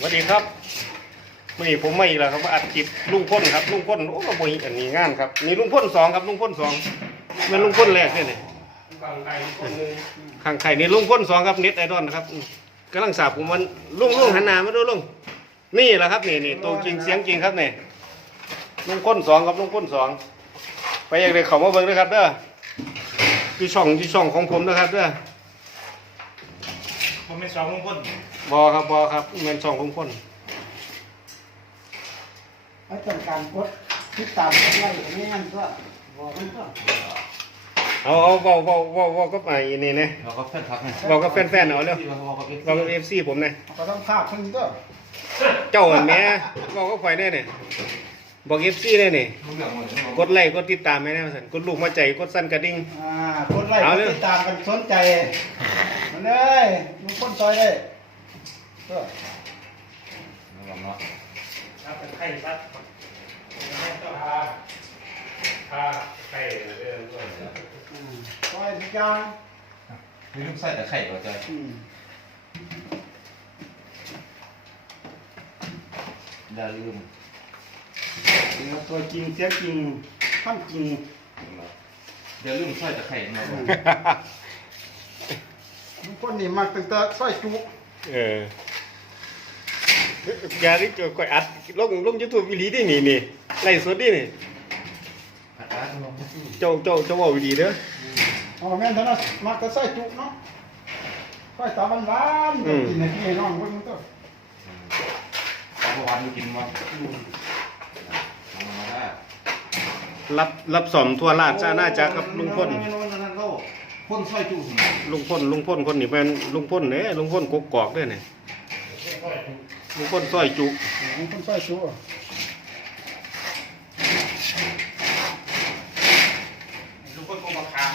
สวัสดีครับมื่อนี้ผมมาอีกแล้วครับมาอัดคลิปลุงพ่นครับลุงพ่นโอ้ก็บ่มีอันนี้งานครับนี่ลุงพ่นสองครับลุงพ่นสองเป็นลุงพ่นแรกเนี่ยนี่ข้างไข่นี่ลุงพ่นสองครับเน็ตไอดอลนะครับอืมกำลังสาบผมมันลุงลุงหันหน้ามาดูลุงนี่แหละครับนี่นี่ตัวจริงเสียงจริงครับนี่ลุงพ่นสองครับลุงพ่นสองไปอยากได้เขามาเบิ่งด้วยครับเด้อที่ช่องที่ช่องของผมนะครับเด้อ ผมไม่สองลุงพลบอครับบอครับเงินช่องลุงพ่นไอ้ต้องการกดติดตามกันไว้ไม่งั้นก็บอกมันก็เอาเอาเบาเบาเบาเบาก็ไปนี่นะเราก็แฟนคลับไงเบาก็แฟนๆเอาเร็วที่เราบอกกับเบาก็เอฟซีผมนะก็ต้องภาพเพิ่นก็เจ้าอันแม่เบาก็ไฟได้เนี่ย บอกเอฟซีได้เนี่ยมึงเหลือหมดเลยกดไลค์กดติดตามให้นะสันกดลูกมาใจกดสั้นกระดิ่งอ่าคนไล่เอากเร็ดวติดตามกันสนใจมันเอ้ยลุงคนซอยได้ก็ลองเนาะครับเป็นไข้ซัดต้องพาพาไข้เรื่องด้วยอืมซอยทุกอย่างมีลูกไส้แต่ไข่เราจะอืมอย่าลืม นี่ก็ตัวจริงเสียจริงทำจริงอย่าลืมไส้แต่ไข่นะลุงคนนี่มักตั้งแต่ซอยจุเอออยาที่จะก่อยอัดลงลงยูทูบวิลีดินี่นี่ไล่สดดินี่อัดอัดลงเจ้าเจ้าเจ้าบอกวิลีเด้ออ๋อแม่นเท่านั้นมักแต่ซอยจุเนาะซอยตาหวานๆกินให้พี่ให้น้องเพิ่นก็เมื่อวานมีกินมาทำมาได้ รับรับสอมทั่วราชอาณาจักรครับลุงพ่นไม่รู้นั่นก็พ่นไส้จู่ลุงพ่นลุงพ่นคนนี้เป็นลุงพ่นเนี่ยลุงพ่นกกอกด้วยเนี่ยลุงพ่นซอยจุลุงคนซอยจุทุกคนก็มาค้าง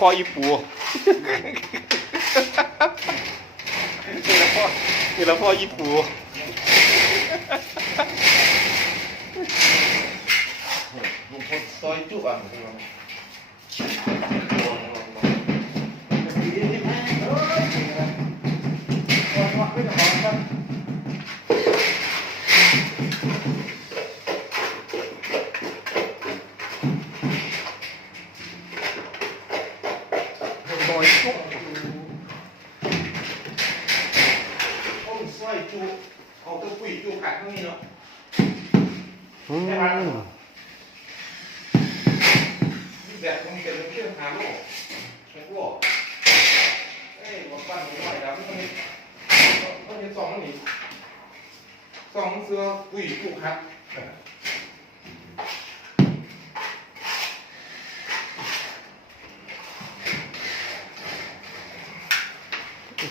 คออีปูนี่ละพ่อนี่ละพ่ออีปู ลุ งพ่นซอยจู่อะดีๆให้เอ้ย ก่อนว่าคือจะของกันบอยจุพ่นซอยจู่เอาตัวปุ๋ยจู่ขัดตรงเนาะอืมนี่แตรงนี้เป็นเรื่องหาโลกแค่โลกเอ้ยบอกปั้นหน่อยแล้วมันมีมันมีสองนี่สองเสือปุ๋ยจู่ขัด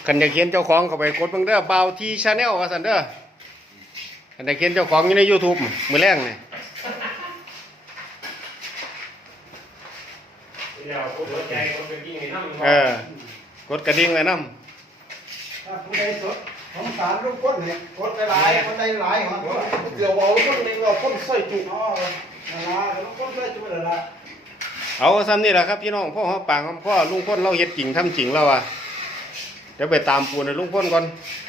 กันอยากเขียนเจ้าของเข้าไปกดบิ่งเด้อเบาทีชาแนลว่าซั่นเด้อกันอยากเขียนเจ้าของอยู่ใน YouTube มื้อแรงนี่เดี๋ยวคนหัวใจคนเป็นยิ่งในน้ำเออกดกระดิ่งไว้นำถ้าผู้ใดสดของสารลูกคนเนี่ยกดไปหลายคนใดหลายของตัวเดี๋ยวเอาคนนึงเราพ่นซอยจู่อ๋อนั่นล่ะลูกคนช่วยจุดนั่นล่ะเอาซ้ำนี่แหละครับพี่น้องพ่อหอมปากหอมพ่อลุงพ่นเราเฮ็ดจริงทำจริงแล้วอะเดี๋ยวไปตามปูนให้ลุงพ่นก่อนเ